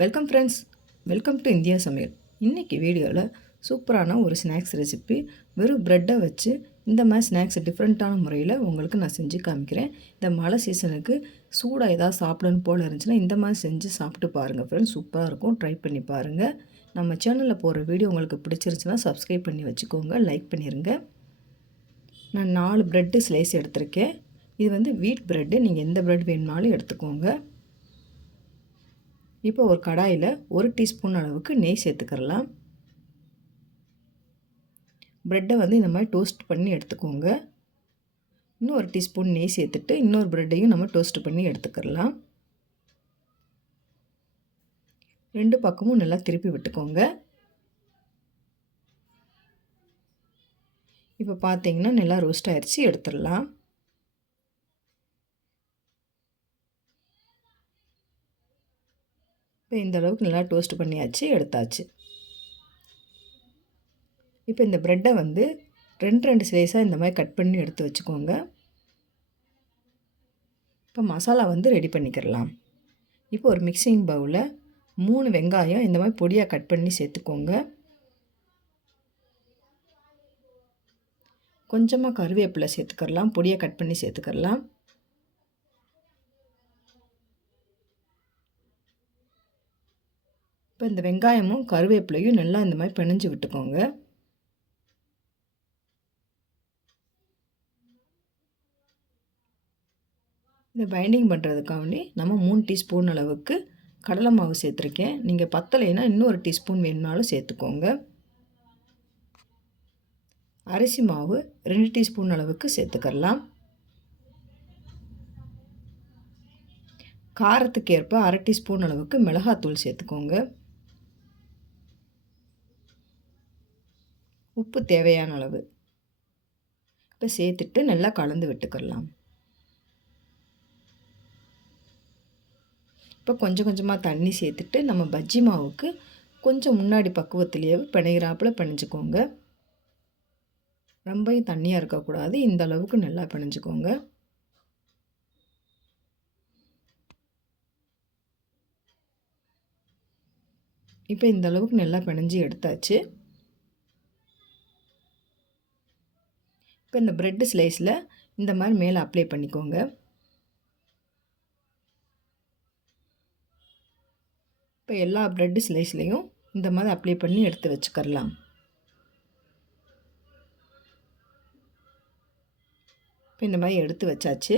Welcome friends welcome to India சமையல் இன்றைக்கி வீடியோவில் சூப்பரான ஒரு ஸ்நாக்ஸ் ரெசிபி வெறும் ப்ரெட்டை வச்சு இந்த மாதிரி ஸ்நாக்ஸ் டிஃப்ரெண்ட்டான முறையில் உங்களுக்கு நான் செஞ்சு காமிக்கிறேன். இந்த மழை சீசனுக்கு சூடாக ஏதாவது சாப்பிடணும் போல் இருந்துச்சுன்னா இந்த மாதிரி செஞ்சு சாப்பிட்டு பாருங்கள் ஃப்ரெண்ட்ஸ் சூப்பராக இருக்கும். ட்ரை பண்ணி பாருங்கள் நம்ம சேனலில் போகிற வீடியோ உங்களுக்கு பிடிச்சிருச்சுன்னா சப்ஸ்கிரைப் பண்ணி வச்சுக்கோங்க. லைக் பண்ணிடுங்க நான் நாலு ப்ரெட்டு ஸ்லைஸ் எடுத்திருக்கேன். இது வந்து வீட் ப்ரெட்டு நீங்கள் எந்த ப்ரெட் வேணுனாலும் எடுத்துக்கோங்க. இப்போ ஒரு கடாயில் ஒரு டீஸ்பூன் அளவுக்கு நெய் சேர்த்துக்கிறலாம். ப்ரெட்டை வந்து இந்த மாதிரி டோஸ்ட் பண்ணி எடுத்துக்கோங்க. இன்னும் ஒரு டீஸ்பூன் நெய் சேர்த்துட்டு இன்னொரு ப்ரெட்டையும் நம்ம டோஸ்ட் பண்ணி எடுத்துக்கிறலாம். ரெண்டு பக்கமும் நல்லா திருப்பி விட்டுக்கோங்க. இப்போ பார்த்தீங்கன்னா நல்லா ரோஸ்ட் ஆயிடுச்சு எடுத்துடலாம். இப்போ இந்த அளவுக்கு நல்லா டோஸ்ட் பண்ணியாச்சு எடுத்தாச்சு. இப்போ இந்த ப்ரெட்டை வந்து ரெண்டு ரெண்டு ஸ்லைஸாக இந்த மாதிரி கட் பண்ணி எடுத்து வச்சுக்கோங்க. இப்போ மசாலா வந்து ரெடி பண்ணிக்கிறலாம். இப்போ ஒரு மிக்சிங் பவுலில் மூணு வெங்காயம் இந்த மாதிரி பொடியாக கட் பண்ணி சேர்த்துக்கோங்க. கொஞ்சமாக கருவேப்பிலை சேர்த்துக்கரலாம் பொடியாக கட் பண்ணி சேர்த்துக்கரலாம் இந்த வெங்காயமும் கருவேப்பிலையும் நல்லா இந்த மாதிரி பிணைஞ்சு விட்டுக்கோங்க. இந்த பைண்டிங் பண்ணுறதுக்காண்டி நம்ம மூணு டீஸ்பூன் அளவுக்கு கடலை மாவு சேர்த்துருக்கேன். நீங்கள் பத்தலைன்னா இன்னொரு டீஸ்பூன் வேணுனாலும் சேர்த்துக்கோங்க. அரிசி மாவு ரெண்டு டீஸ்பூன் அளவுக்கு சேர்த்துக்கரலாம் காரத்துக்கு ஏற்ப அரை டீஸ்பூன் அளவுக்கு மிளகாத்தூள் சேர்த்துக்கோங்க. உப்பு தேவையான அளவு. இப்போ சேர்த்துட்டு நல்லா கலந்து விட்டுக்கிடலாம் இப்போ கொஞ்சம் கொஞ்சமாக தண்ணி சேர்த்துட்டு நம்ம பஜ்ஜி மாவுக்கு கொஞ்சம் முன்னாடி பக்குவத்திலேயே பிணைகிறாப்பில் பிணைஞ்சிக்கோங்க. ரொம்பவும் தண்ணியாக இருக்கக்கூடாது. இந்த அளவுக்கு நல்லா பிணைஞ்சிக்கோங்க. இப்போ இந்த அளவுக்கு நல்லா பிணைஞ்சி எடுத்தாச்சு. இப்போ இந்த ப்ரெட்டு ஸ்லைஸில் இந்த மாதிரி மேலே அப்ளை பண்ணிக்கோங்க. இப்போ எல்லா ப்ரெட்டு ஸ்லைஸ்லேயும் இந்த மாதிரி அப்ளை பண்ணி எடுத்து வச்சுக்கரலாம். இப்போ இந்த மாதிரி எடுத்து வச்சாச்சு.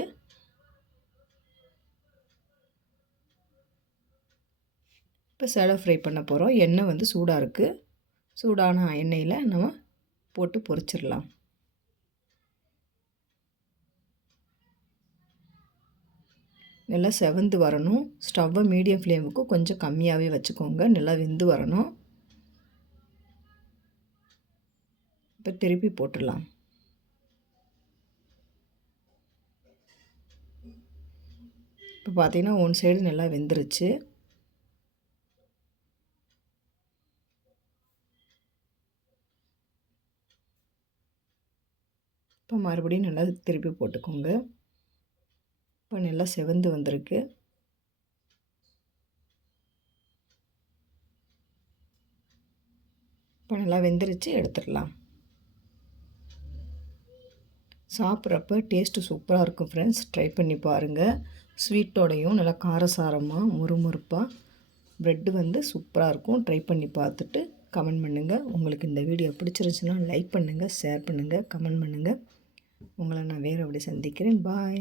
இப்போ சேலை ஃப்ரை பண்ண போகிறோம் எண்ணெய் வந்து சூடாக இருக்குது சூடான எண்ணெயில் நம்ம போட்டு பொரிச்சிடலாம் நல்லா செவந்து வரணும். ஸ்டவ்வை மீடியம் ஃப்ளேமுக்கு கொஞ்சம் கம்மியாகவே வச்சுக்கோங்க. நல்லா வெந்து வரணும். இப்போ திருப்பி போட்டுடலாம். இப்போ பார்த்தீங்கன்னா ஒன் சைடு நல்லா வெந்துருச்சு. இப்போ மறுபடியும் நல்லா திருப்பி போட்டுக்கோங்க. இப்போ நல்லா செவந்து வந்திருக்கு. இப்போ நல்லா வெந்துருச்சு எடுத்துடலாம். சாப்பிட்றப்ப டேஸ்ட்டு சூப்பராக இருக்கும் ஃப்ரெண்ட்ஸ் ட்ரை பண்ணி பாருங்கள் ஸ்வீட்டோடையும் நல்லா காரசாரமாக முறுமுறுப்பாக ப்ரெட்டு வந்து சூப்பராக இருக்கும். ட்ரை பண்ணி பார்த்துட்டு கமெண்ட் பண்ணுங்கள் உங்களுக்கு இந்த வீடியோ பிடிச்சிருந்துச்சுன்னா லைக் பண்ணுங்கள் ஷேர் பண்ணுங்கள் கமெண்ட் பண்ணுங்கள் உங்களை நான் வேறு அப்படி சந்திக்கிறேன். பாய்